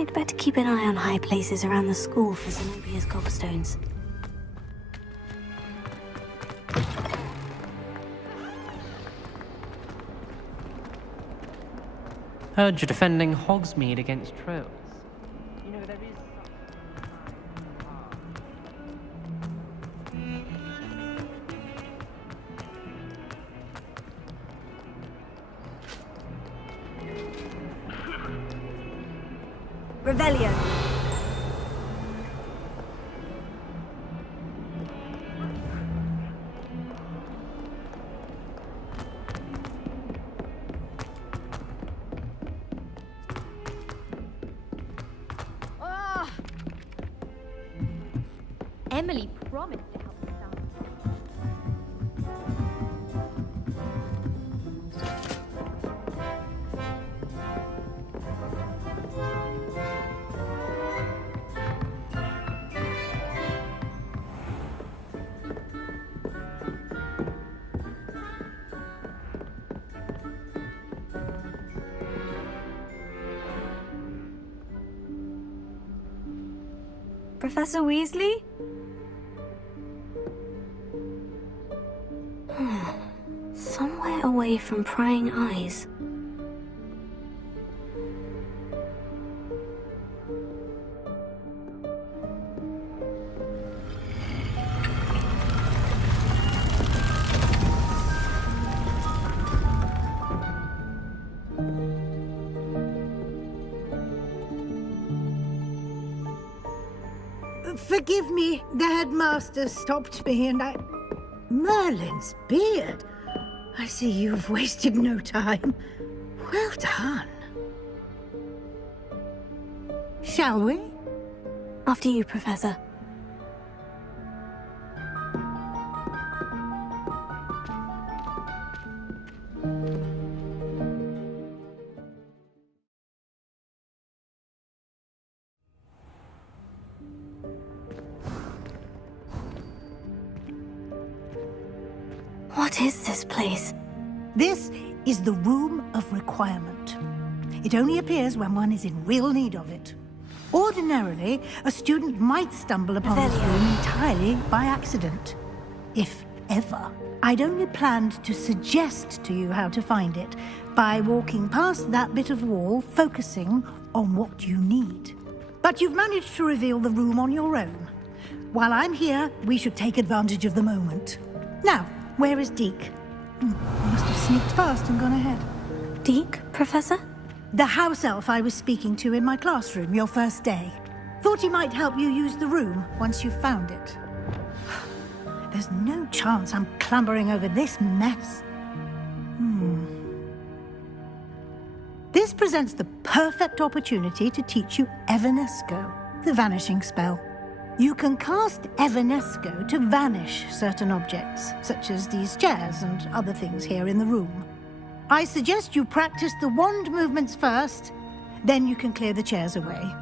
I'd better keep an eye on high places around the school for Zenobia's gobstones. Heard you're defending Hogsmeade against trolls. You know, there is Revelio. Emily promised to help us out. Professor Weasley? Somewhere away from prying eyes. Forgive me, the headmaster stopped me and I... Merlin's beard! I see you've wasted no time. Well done. Shall we? After you, Professor. What is this place? This is the Room of Requirement. It only appears when one is in real need of it. Ordinarily, a student might stumble upon this room entirely by accident. If ever. I'd only planned to suggest to you how to find it by walking past that bit of wall, focusing on what you need. But you've managed to reveal the room on your own. While I'm here, we should take advantage of the moment. Now, where is Deke? Must have sneaked past and gone ahead. Deke, Professor? The house elf I was speaking to in my classroom your first day. Thought he might help you use the room once you've found it. There's no chance I'm clambering over this mess. This presents the perfect opportunity to teach you Evanesco, the vanishing spell. You can cast Evanesco to vanish certain objects, such as these chairs and other things here in the room. I suggest you practice the wand movements first, then you can clear the chairs away.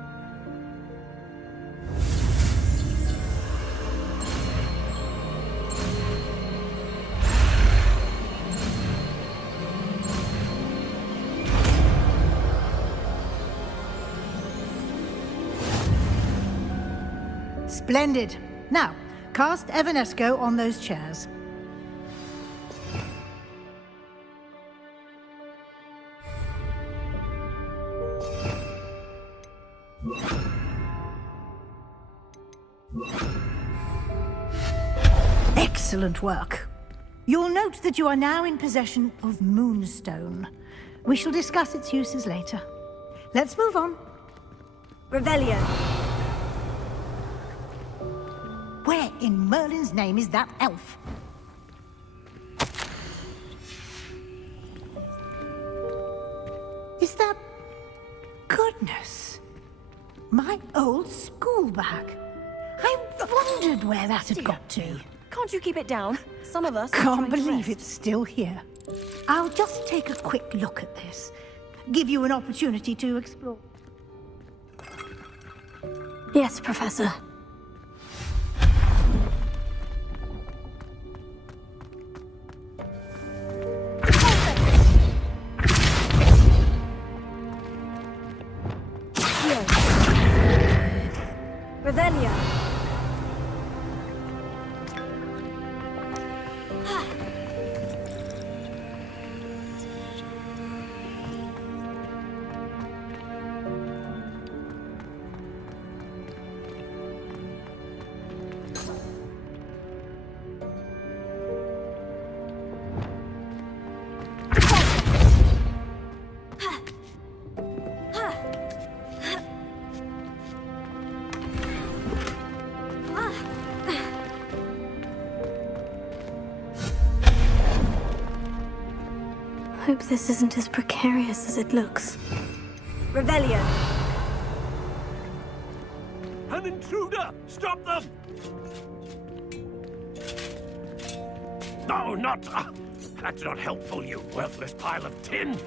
Splendid. Now, cast Evanesco on those chairs. Excellent work. You'll note that you are now in possession of Moonstone. We shall discuss its uses later. Let's move on. Revelio. Where in Merlin's name is that elf? Is that... Goodness. My old school bag. I wondered where that had got to. Can't you keep it down? Some of us Can't believe it's still here. I'll just take a quick look at this. Give you an opportunity to explore. Yes, Professor. Revelio. Hope this isn't as precarious as it looks. Revelio. An intruder! Stop them! No, not... that's not helpful, you worthless pile of tin!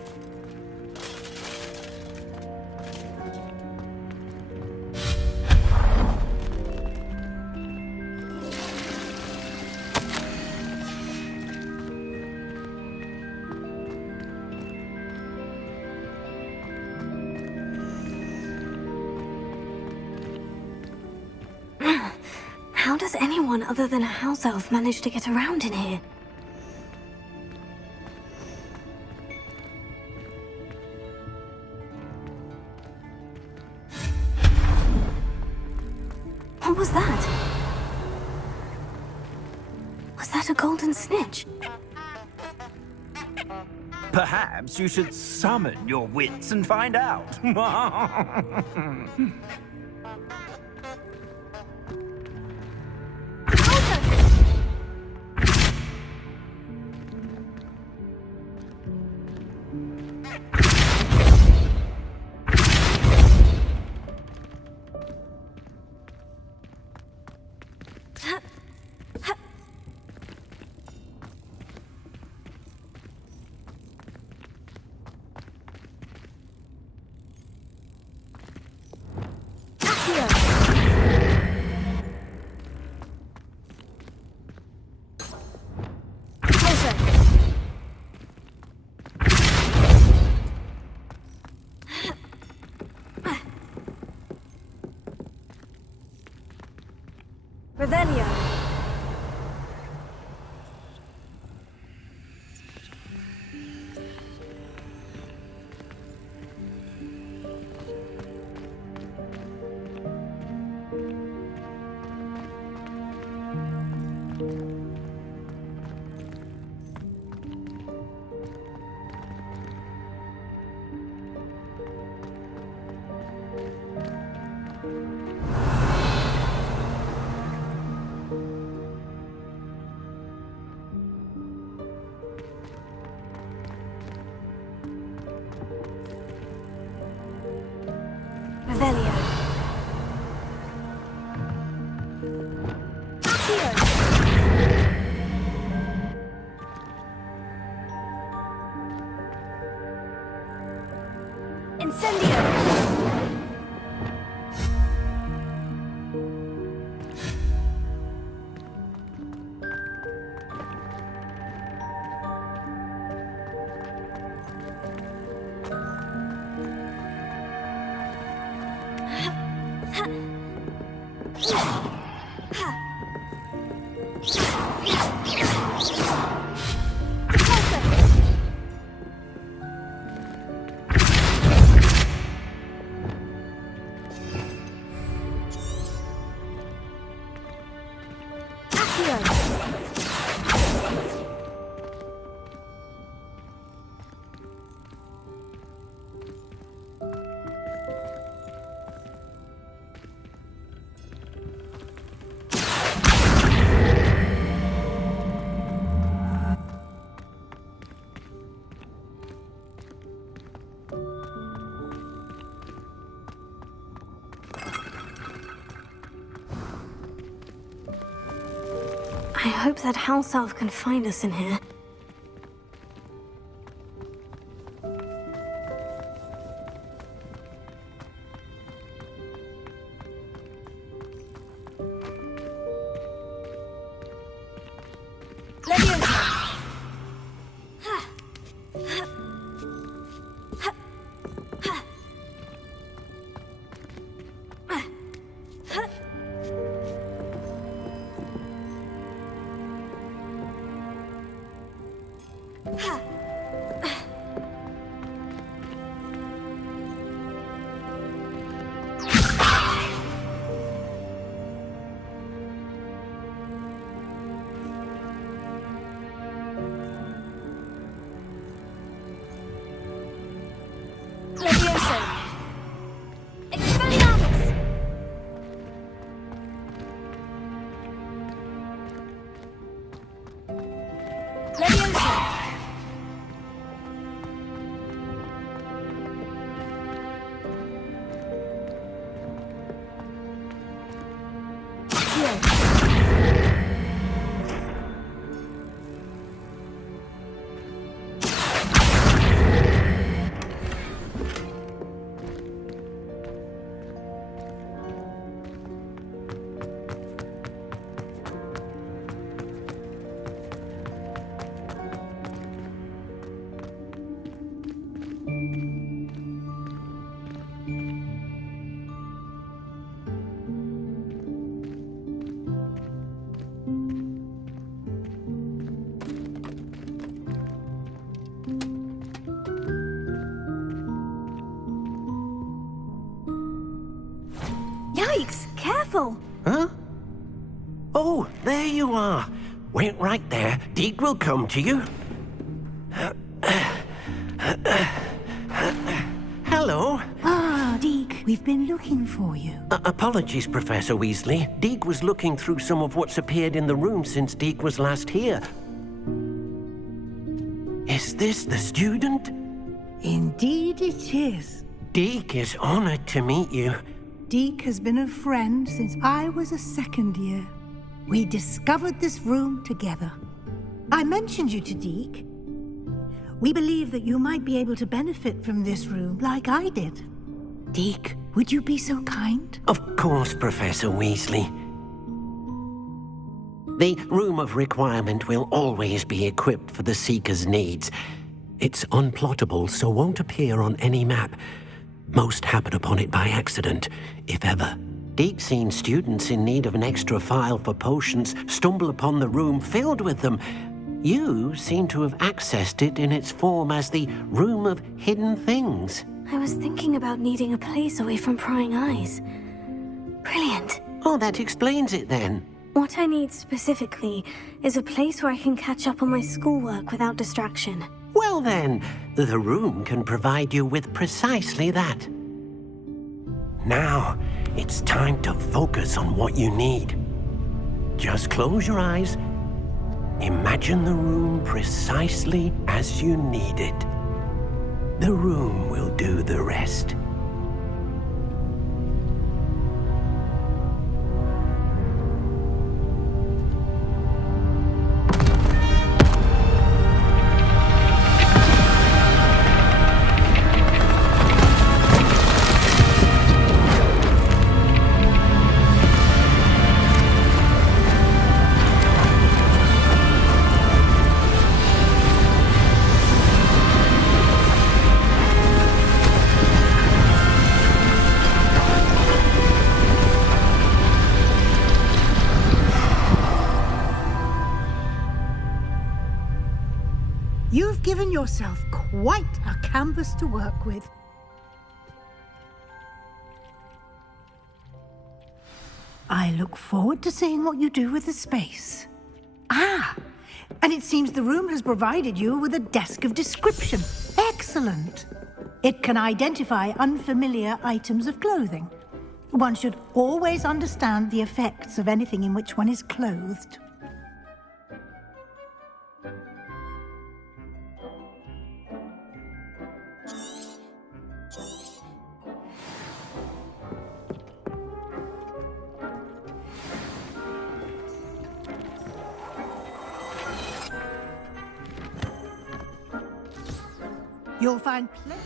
How does anyone other than a house elf manage to get around in here? What was that? Was that a golden snitch? Perhaps you should summon your wits and find out. Revelio. Revelio. Incendio. I hope that house elf can find us in here. Yikes! Careful! Huh? Oh, there you are. Wait right there. Deke will come to you. Hello. Ah, Deke, we've been looking for you. Apologies, Professor Weasley. Deke was looking through some of what's appeared in the room since Deke was last here. Is this the student? Indeed it is. Deke is honored to meet you. Deke has been a friend since I was a second year. We discovered this room together. I mentioned you to Deke. We believe that you might be able to benefit from this room like I did. Deke, would you be so kind? Of course, Professor Weasley. The Room of Requirement will always be equipped for the Seeker's needs. It's unplottable, so won't appear on any map. Most happen upon it by accident, if ever. Deke's seen students in need of an extra file for potions stumble upon the room filled with them. You seem to have accessed it in its form as the Room of Hidden Things. I was thinking about needing a place away from prying eyes. Brilliant. Oh, that explains it then. What I need specifically is a place where I can catch up on my schoolwork without distraction. Well then, the room can provide you with precisely that. Now, it's time to focus on what you need. Just close your eyes. Imagine the room precisely as you need it. The room will do the rest. You've given yourself quite a canvas to work with. I look forward to seeing what you do with the space. Ah, and it seems the room has provided you with a desk of description. Excellent. It can identify unfamiliar items of clothing. One should always understand the effects of anything in which one is clothed. You'll find plenty.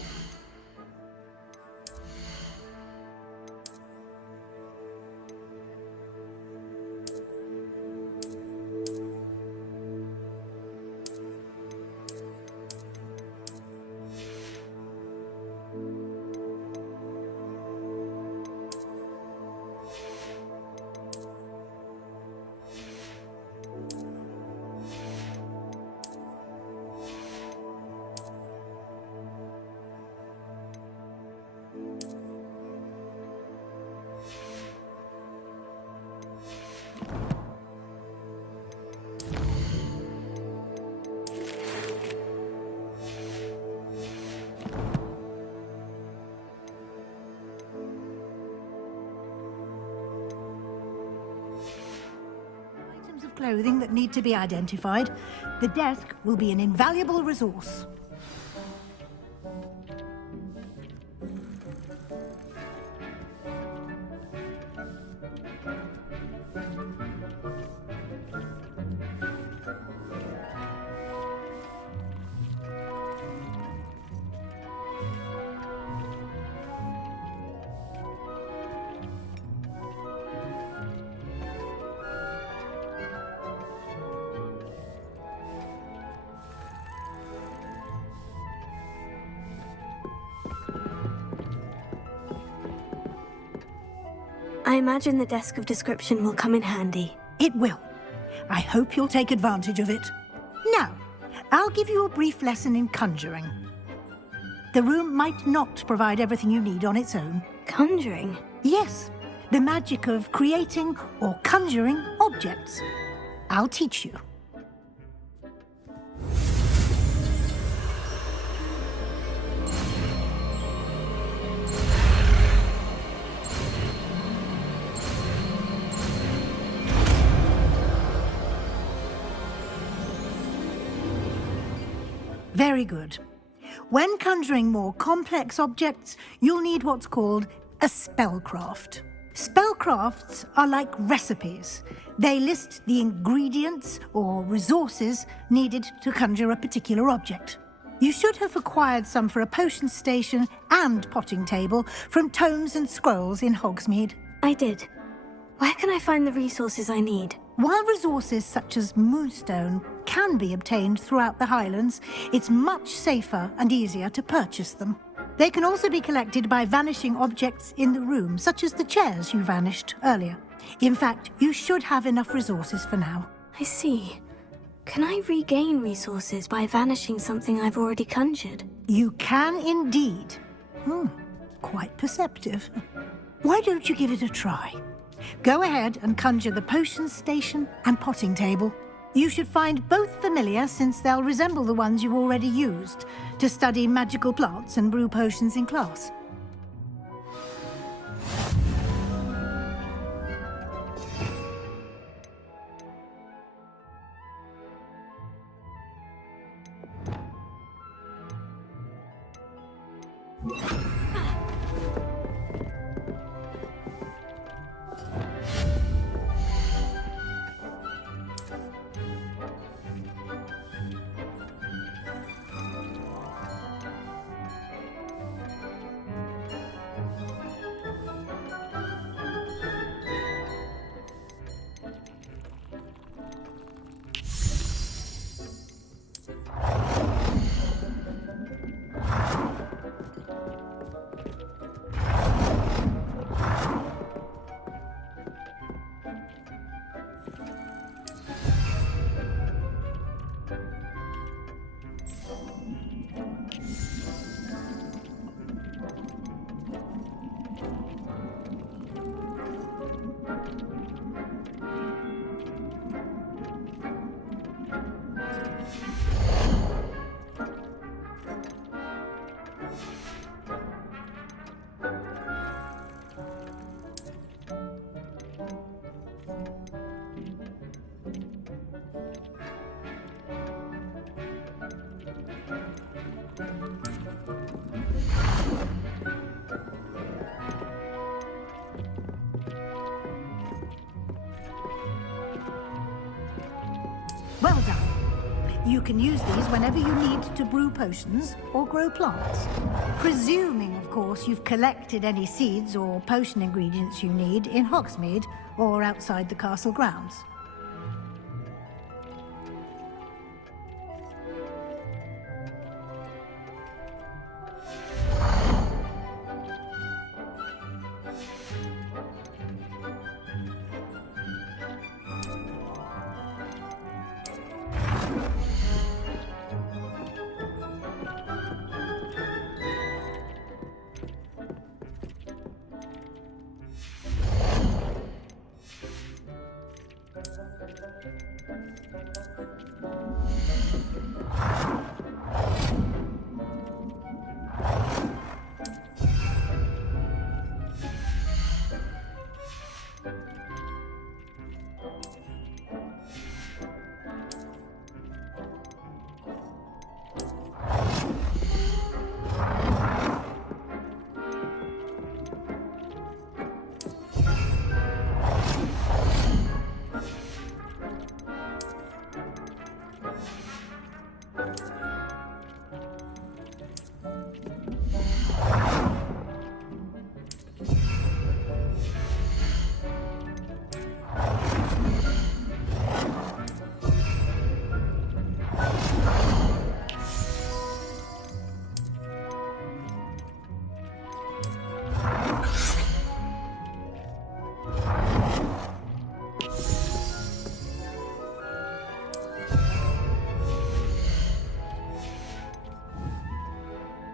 Clothing that need to be identified, the desk will be an invaluable resource. I imagine the desk of description will come in handy. It will. I hope you'll take advantage of it. Now, I'll give you a brief lesson in conjuring. The room might not provide everything you need on its own. Conjuring? Yes, The magic of creating or conjuring objects. I'll teach you. Very good. When conjuring more complex objects, you'll need what's called a spellcraft. Spellcrafts are like recipes. They list the ingredients or resources needed to conjure a particular object. You should have acquired some for a potion station and potting table from tomes and scrolls in Hogsmeade. I did. Where can I find the resources I need? While resources such as moonstone can be obtained throughout the Highlands, it's much safer and easier to purchase them. They can also be collected by vanishing objects in the room, such as the chairs you vanished earlier. In fact, you should have enough resources for now. I see. Can I regain resources by vanishing something I've already conjured? You can indeed. Quite perceptive. Why don't you give it a try? Go ahead and conjure the potion station and potting table. You should find both familiar, since they'll resemble the ones you've already used to study magical plants and brew potions in class. Well done. You can use these whenever you need to brew potions or grow plants. Presuming, of course, you've collected any seeds or potion ingredients you need in Hogsmeade or outside the castle grounds.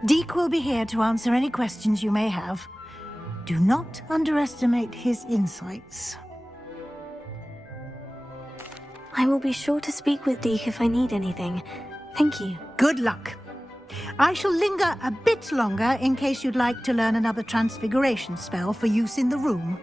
Deke will be here to answer any questions you may have. Do not underestimate his insights. I will be sure to speak with Deke if I need anything. Thank you. Good luck. I shall linger a bit longer in case you'd like to learn another transfiguration spell for use in the room.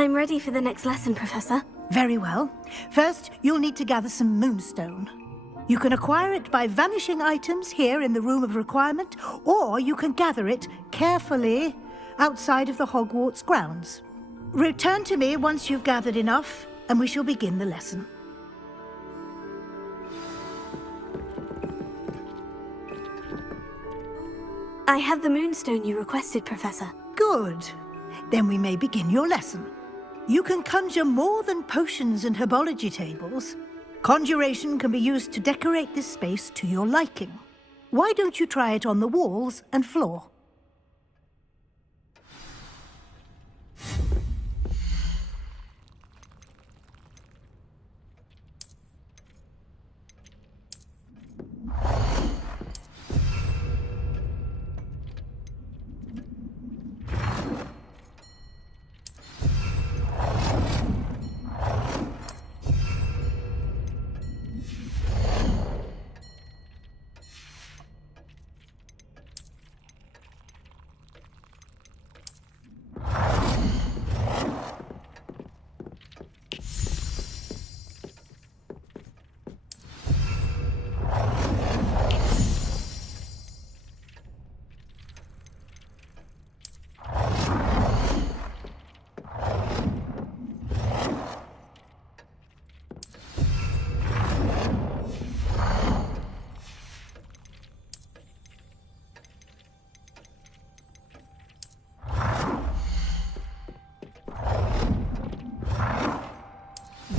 I'm ready for the next lesson, Professor. Very well. First, you'll need to gather some moonstone. You can acquire it by vanishing items here in the Room of Requirement, or you can gather it carefully outside of the Hogwarts grounds. Return to me once you've gathered enough, and we shall begin the lesson. I have the moonstone you requested, Professor. Good. Then we may begin your lesson. You can conjure more than potions and herbology tables. Conjuration can be used to decorate this space to your liking. Why don't you try it on the walls and floor?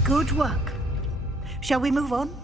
Good work. Shall we move on?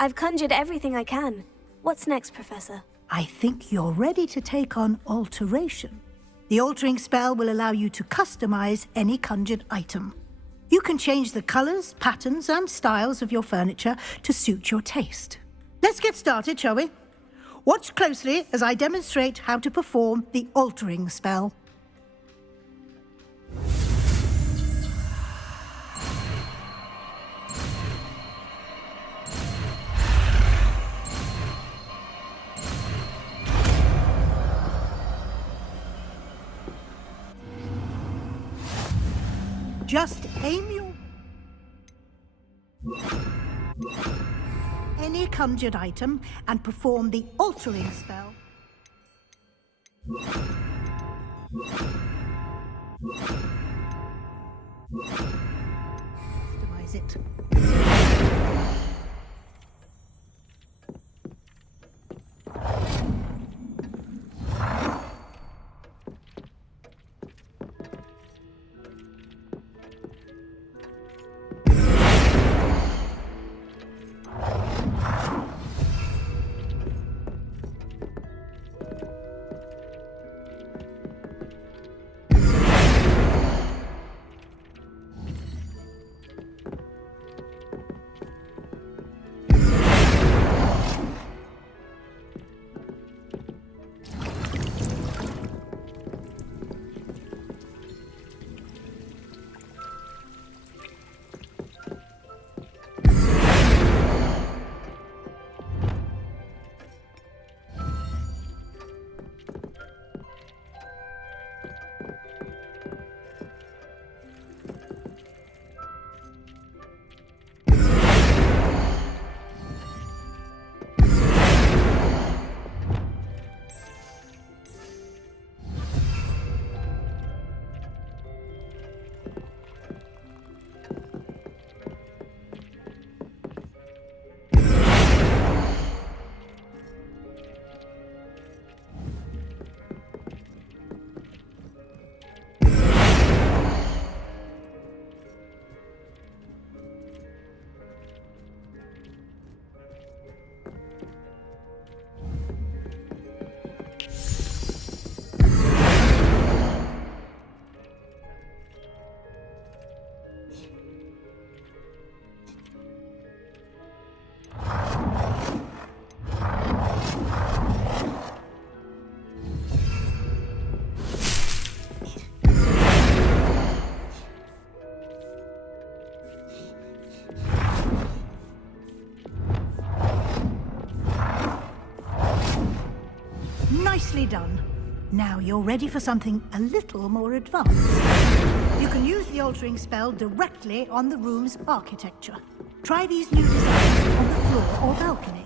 I've conjured everything I can. What's next, Professor? I think you're ready to take on alteration. The altering spell will allow you to customize any conjured item. You can change the colors, patterns, and styles of your furniture to suit your taste. Let's get started, shall we? Watch closely as I demonstrate how to perform the altering spell. Just aim your... any conjured item and perform the altering spell. Customize it. Nicely done. Now you're ready for something a little more advanced. You can use the altering spell directly on the room's architecture. Try these new designs on the floor or balcony.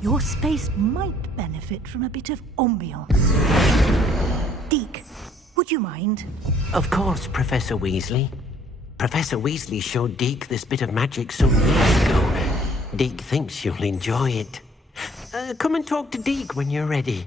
Your space might benefit from a bit of ambiance. Deke, would you mind? Of course, Professor Weasley. Professor Weasley showed Deke this bit of magic some years ago. Deke thinks you'll enjoy it. Come and talk to Deke when you're ready.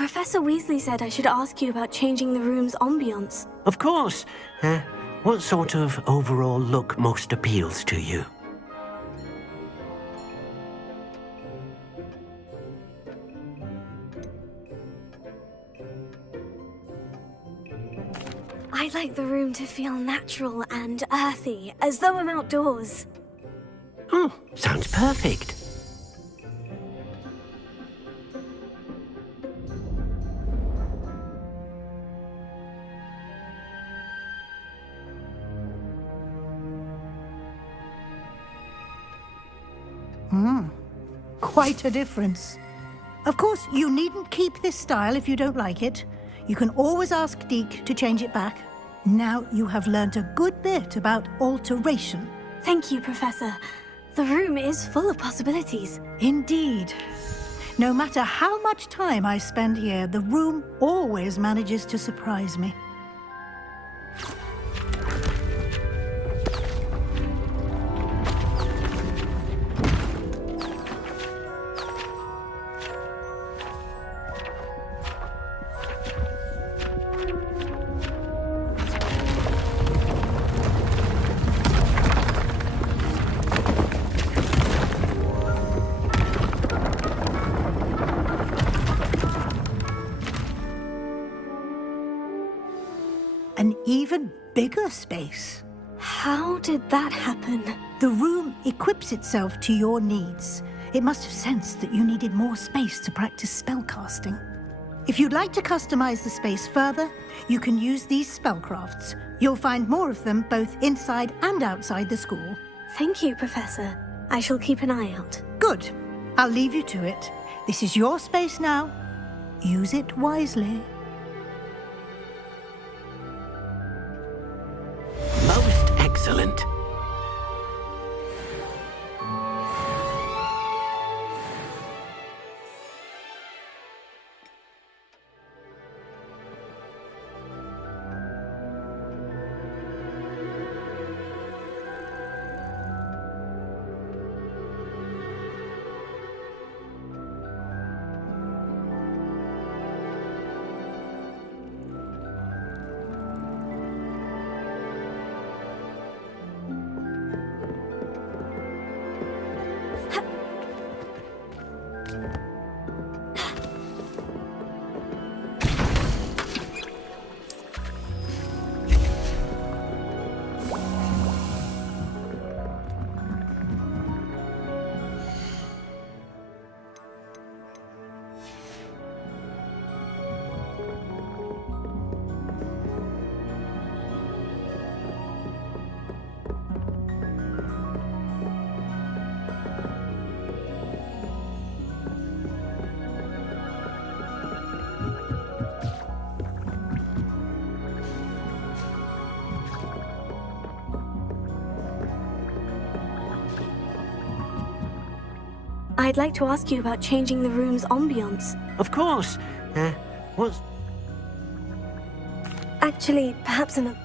Professor Weasley said I should ask you about changing the room's ambiance. Of course. What sort of overall look most appeals to you? I'd like the room to feel natural and earthy, as though I'm outdoors. Oh, sounds perfect. Quite a difference. Of course, you needn't keep this style if you don't like it. You can always ask Deke to change it back. Now you have learnt a good bit about alteration. Thank you, Professor. The room is full of possibilities. Indeed. No matter how much time I spend here, the room always manages to surprise me. An even bigger space. How did that happen? The room equips itself to your needs. It must have sensed that you needed more space to practice spellcasting. If you'd like to customize the space further, you can use these spellcrafts. You'll find more of them both inside and outside the school. Thank you, Professor. I shall keep an eye out. Good. I'll leave you to it. This is your space now. Use it wisely. Most excellent. I'd like to ask you about changing the room's ambiance. Of course. What's... Actually, perhaps in a...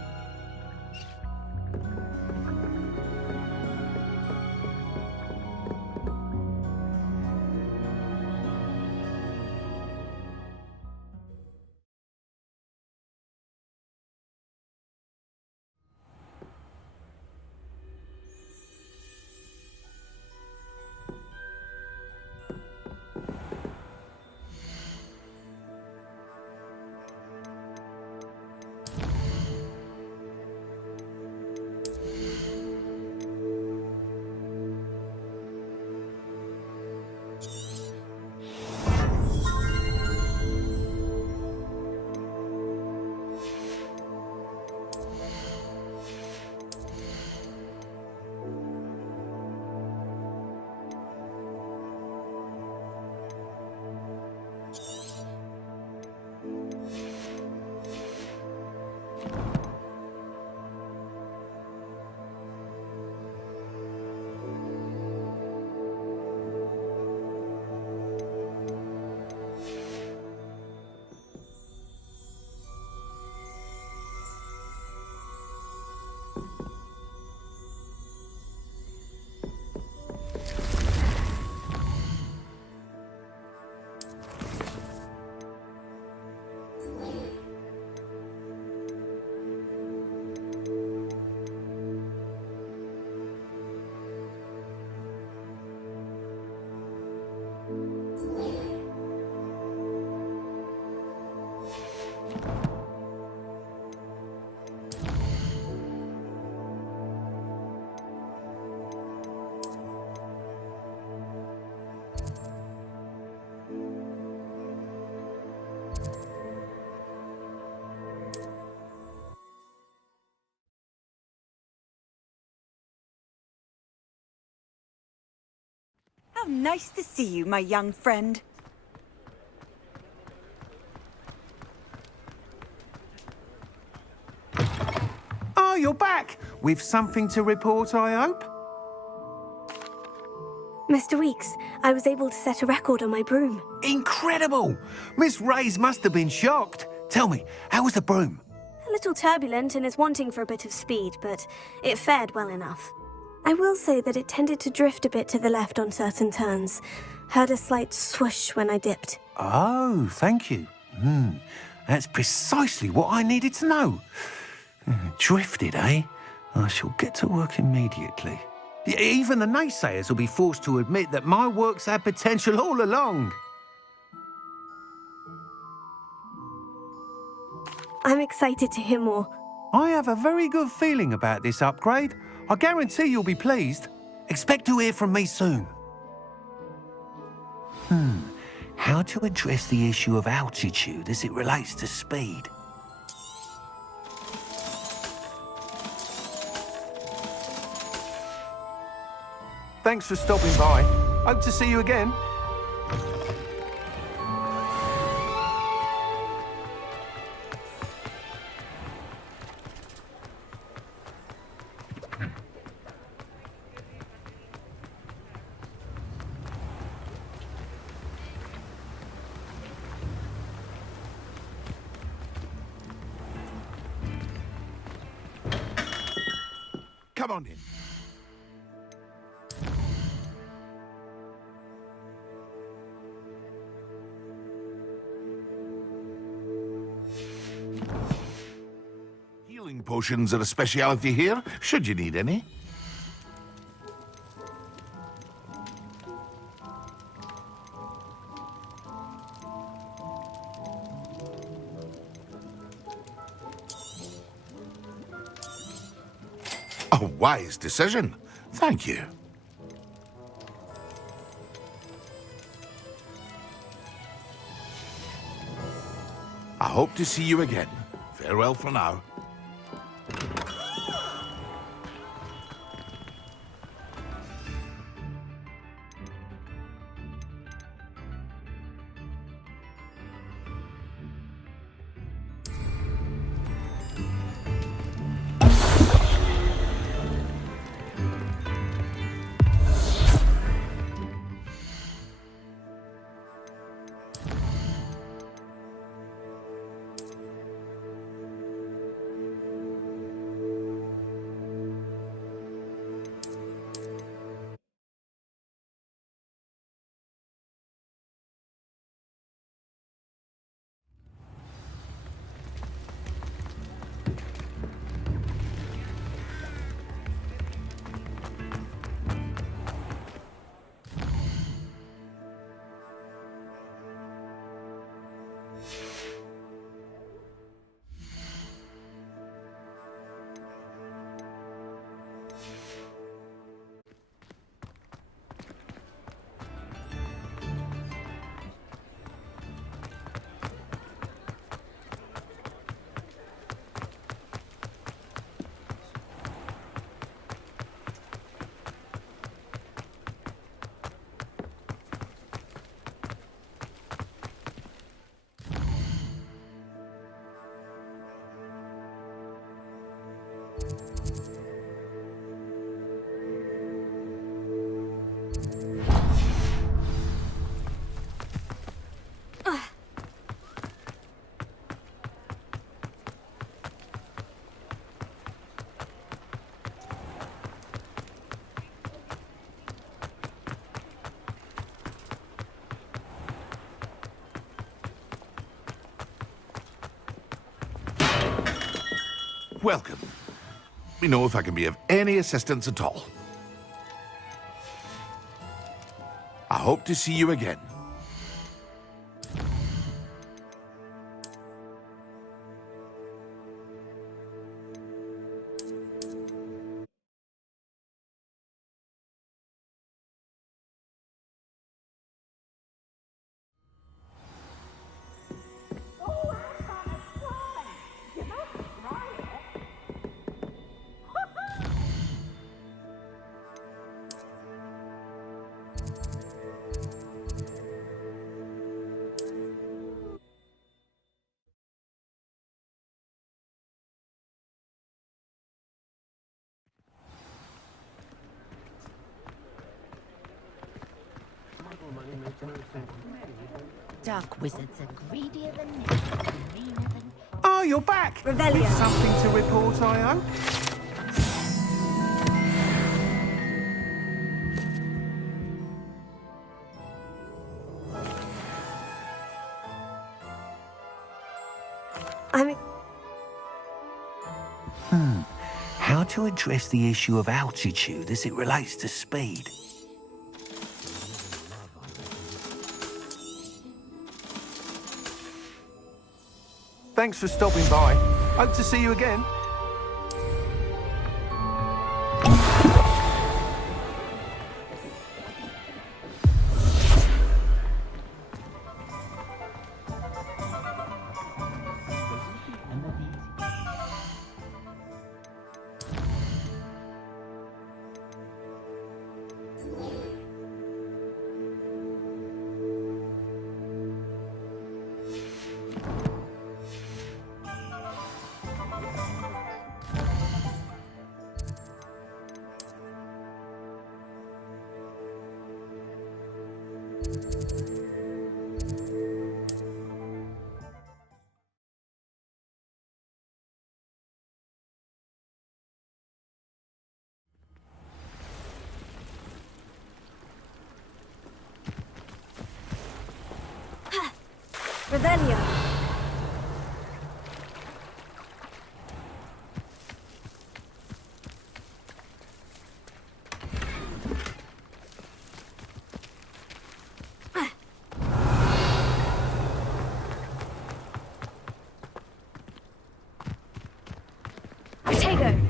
How nice to see you, my young friend. Oh, you're back. With something to report, I hope? Mr. Weeks, I was able to set a record on my broom. Incredible! Miss Reyes must have been shocked. Tell me, how was the broom? A little turbulent and is wanting for a bit of speed, but it fared well enough. I will say that it tended to drift a bit to the left on certain turns. Heard a slight swoosh when I dipped. Oh, thank you. That's precisely what I needed to know. Drifted, eh? I shall get to work immediately. Even the naysayers will be forced to admit that my work's had potential all along. I'm excited to hear more. I have a very good feeling about this upgrade. I guarantee you'll be pleased. Expect to hear from me soon. How to address the issue of altitude as it relates to speed? Thanks for stopping by. Hope to see you again. Come on in. Healing potions are a speciality here, should you need any. A wise decision. Thank you. I hope to see you again. Farewell for now. Welcome. Let me know if I can be of any assistance at all. I hope to see you again. Dark wizards are greedier than never, meaner than... Oh, you're back! Revelio. With something to report, I hope? How to address the issue of altitude as it relates to speed? Thanks for stopping by. Hope to see you again. Revelio. Potato.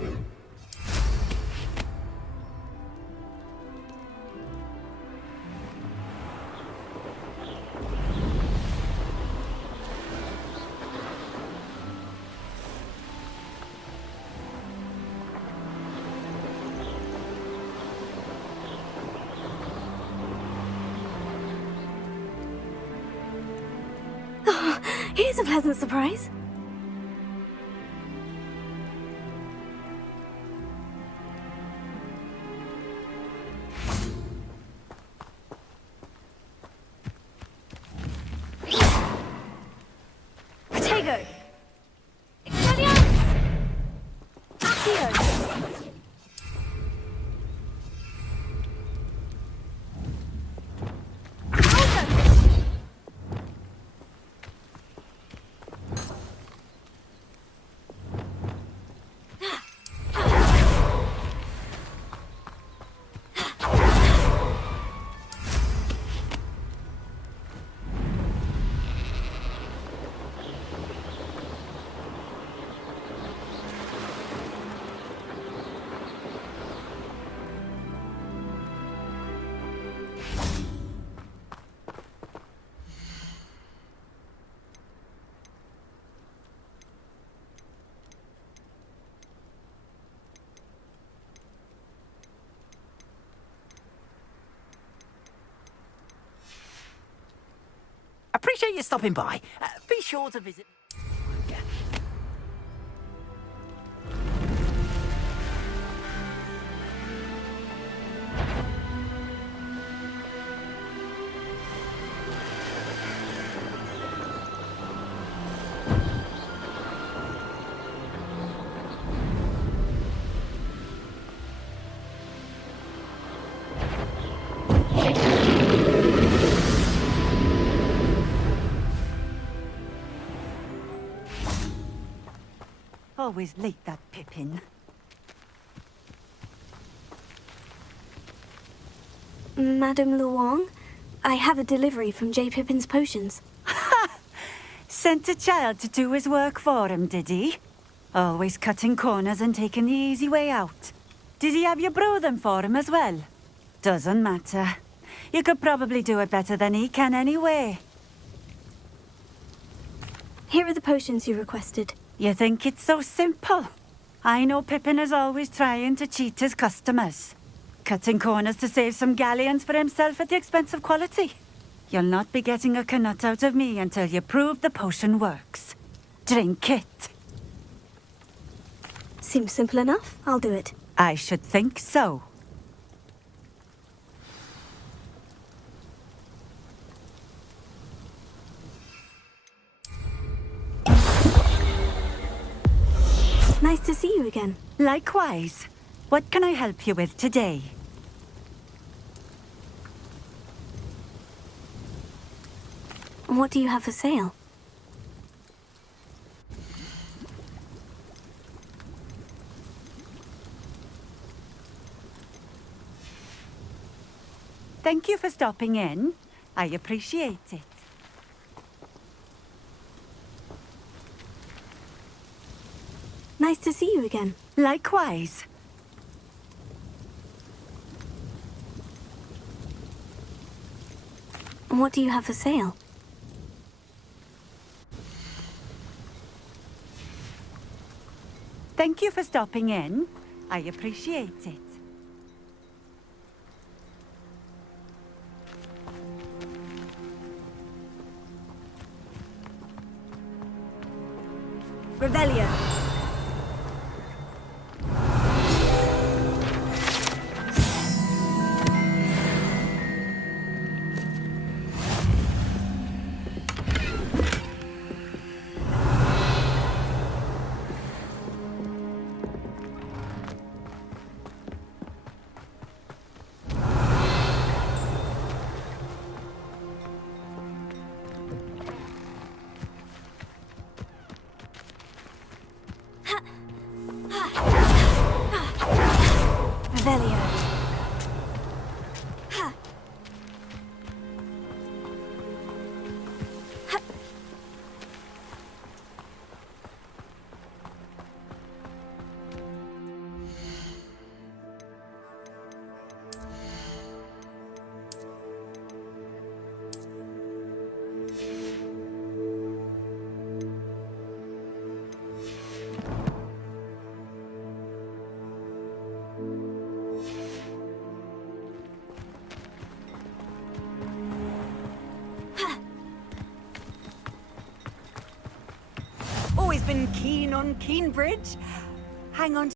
Here's a pleasant surprise. Potato. Expelliarmus. Accio. Appreciate you stopping by. Be sure to visit... Always late, that Pippin. Madame Luong, I have a delivery from J. Pippin's potions. Sent a child to do his work for him, did he? Always cutting corners and taking the easy way out. Did he have you brew them for him as well? Doesn't matter. You could probably do it better than he can anyway. Here are the potions you requested. You think it's so simple? I know Pippin is always trying to cheat his customers. Cutting corners to save some galleons for himself at the expense of quality. You'll not be getting a canut out of me until you prove the potion works. Drink it. Seems simple enough. I'll do it. I should think so. Nice to see you again. Likewise. What can I help you with today? What do you have for sale? Thank you for stopping in. I appreciate it. Nice to see you again. Likewise. What do you have for sale? Thank you for stopping in. I appreciate it. Revelio. Revelio. Always been keen on Keenbridge. Hang on